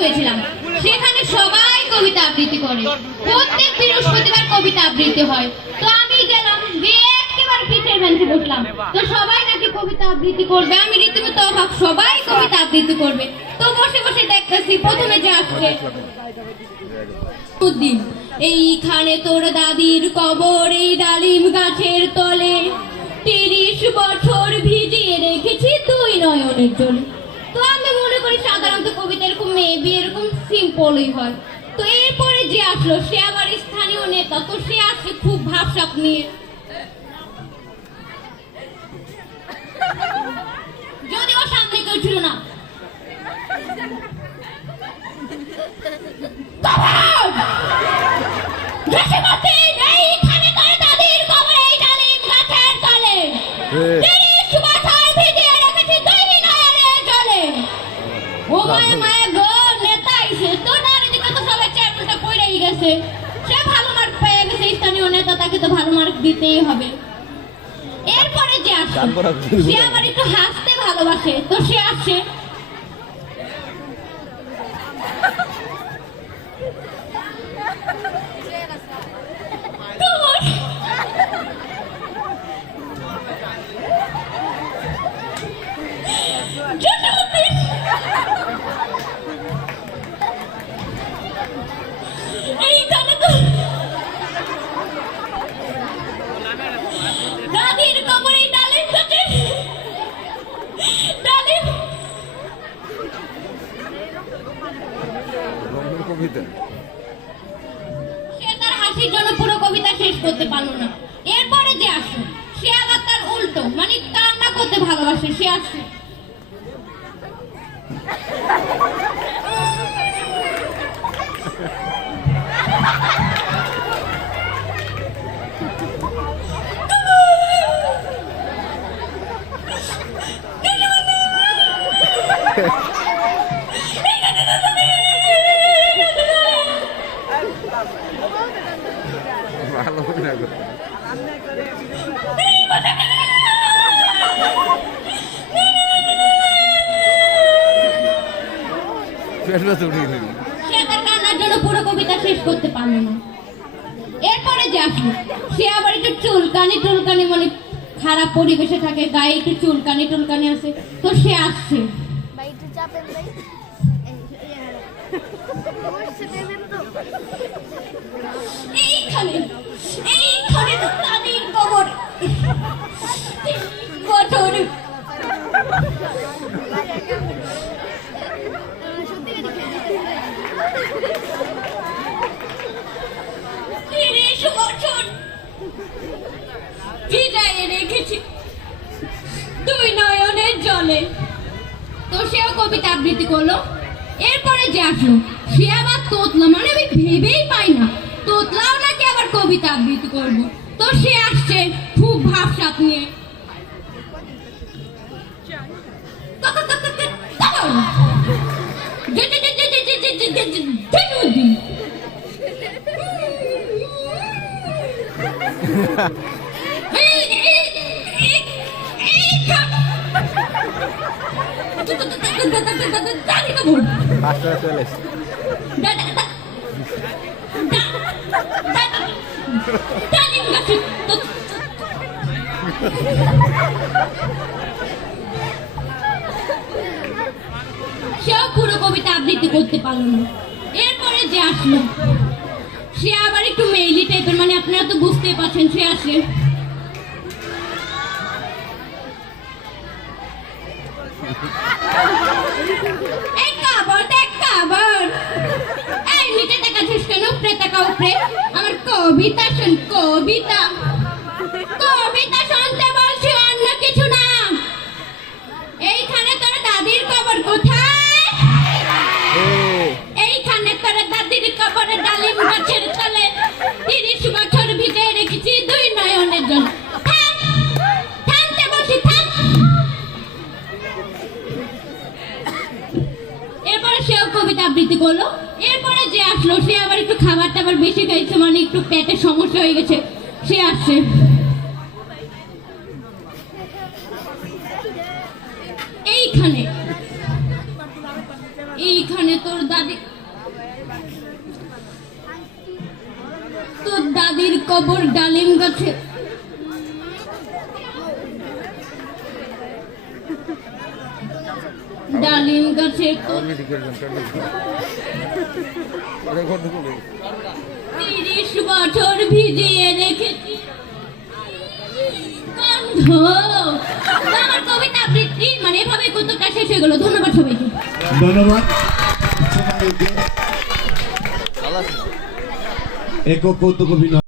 হয়েছিলাম। সেখানে সবাই কবিতা আবৃত্তি করে, প্রত্যেক বৃহস্পতিবার কবিতা আবৃত্তি হয়। তো আমি গেলাম, গিয়ে একেবারে পিঠের বেঞ্চে বসলাম। তো সবাই নাকি কবিতা আবৃত্তি করবে, আমি রীতিমতো অবাক, সবাই কবিতা আবৃত্তি করবে। তো বসে বসে দেখতেছি প্রথমে যে আসছে দিন, এইখানে তোর দাদির কবর, এই ডালিম গাছের তলে 30 বছর ভিজিয়ে রেখেছি তুই নয়নের জলে। তো আমি মনে করি সাধারণত কবিতা এরকম মেবি এরকম সিম্পলই হয়। তো এরপরে যে আসলো সে আবার স্থানীয় নেতা, তো সে আসছে খুব ভাবসাব নিয়ে। যদিও সামনে কেউ ছিল না। এইখানে তোর দাদির কবর, এই ডালিম গাছের তলে 30 বছর ভিজিয়ে রেখেছি তুই নয়নের জলে। ও মায়া মায়া গো, নেতা আইছে তো, নারীদিকে তো সবাই চেয়ারম্যানটা পড়েই গেছে। সে ভালো মার্ক পেয়ে গেছে, স্থানীয় নেতা, তাকে তো ভালো মার্ক দিতেই হবে। এরপরে যে আসে সে আবার একটু হাসতে ভালোবাসে, তো সে আসে দাদির কবরে ডালিম গাছের ডালিম। সে তার হাসির জন্য পুরো কবিতা শেষ করতে পারলো না। এরপরে যে আসে সে আবার তার উল্টো, মানে কান্না করতে ভালোবাসে। সে আসে সে তার কান্নার জন্য পুরো কবিতা শেষ করতে পারলো না। এরপরে যে আসলো সে আবার একটু চুলকানি, মানে খারাপ পরিবেশে থাকে, গায়ে একটু চুলকানি আছে। তো সে আসছে এইখানে দাদির কবর, বছর ভিজাইয়ে রেখেছি তুই নয়নের জলে। তো সেও কবিতা আবৃত্তি করলো। এরপরে যে আসলো সে আবার তোতলা, মানে আমি ভেবেই পাই না তোতলাও নাকি আবার কবিতা আবৃত্তি করবো। তো সে আসছে খুব ভাবসাব নিয়ে। সেও পুরো কবিতা আবৃত্তি করতে পারলো না। এরপরে যে আসলো সে আবার একটু মেইলি টাইপের, মানে আপনারা তো বুঝতেই পারছেন। সে আসে এই নিচে তাকাচ্ছিস কেন, উপরে তাকা, উপরে। আমার কবিতা শোন, কবিতা শুনতে বলছি, অন্য কিছু না। এইখানে তোর দাদির কবর কোথায়? এইখানে তোর দাদির কবরে ডালিম গাছের তলে 30 বছর ভিজে রেখেছি দুই নয়নের জল। থামতে বলছি, থাম। এরপরে সেও কবিতা আবৃত্তি করলো। এরপরে যে আসলো সে আবার একটু খাবার টাবার বেশি খাইছে, মানে একটু পেটের সমস্যা হয়ে গেছে। সে আসছে এইখানে এখানে তোর দাদির কবর ডালিম গাছে। ডালিম গাছে 30 বছর ভিজিয়ে রেখেছি গন্ধ। আমার কবিতা আবৃত্তি মানে এভাবে কতটা শেষ হয়ে গেল। ধন্যবাদ সবাইকে। ধন্যবাদ। একক কৌতুক অভিনয়।